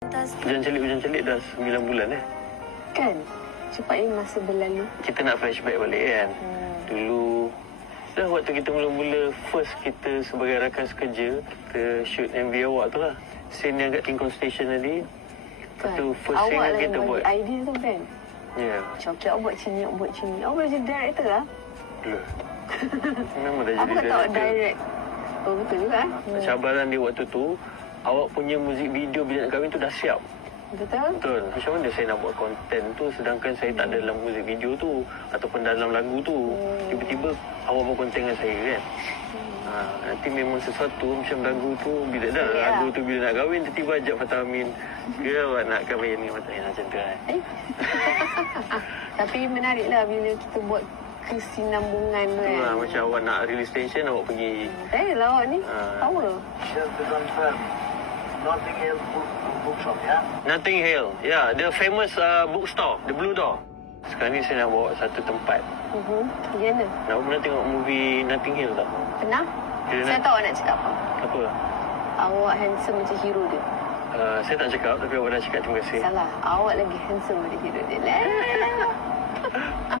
Hujan celik dah 9 bulan Kan? Cepatnya masa berlalu. Kita nak flashback balik kan. Dulu dah waktu kita mula-mula first kita sebagai rakan sekerja, kita shoot MV awak tu lah. Scene yang kat King Kong Station tadi. Kan? Tu first scene yang kita buat. Idea tu kan? Ya. Yeah. Coklat awak buat sini, awak buat sini. Awak boleh jadi director lah. Betul. Memang dah jadi Aku kata awak direct. Oh betul juga. Cabaran dia waktu tu, awak punya muzik video Bila Nak Kahwin tu dah siap. Betul? Betul. Macam mana saya nak buat konten tu sedangkan saya tak ada dalam muzik video tu ataupun dalam lagu tu. Tiba-tiba awak buat konten dengan saya kan. Nanti memang sesuatu macam lagu tu bila dah lagu tu Bila Nak Kahwin tiba-tiba ajak Fatah Amin ke awak nak kahwin ni macam tu kan. Tapi menariklah bila kita buat kesinambungan tu kan. Itulah macam awak nak release station awak pergi. Lah awak ni power. Just to confirm, Notting Hill Bookshop, ya? Notting Hill. Ya, the famous bookstore, the Blue Door. Sekarang ni saya nak bawa satu tempat. Gimana? Nak pernah tengok movie Notting Hill tak? Pernah? Saya tahu awak nak cakap apa. Apa? Awak handsome macam hero dia. Saya tak cakap tapi awak dah cakap terima kasih. Salah. Awak lagi handsome daripada hero dia.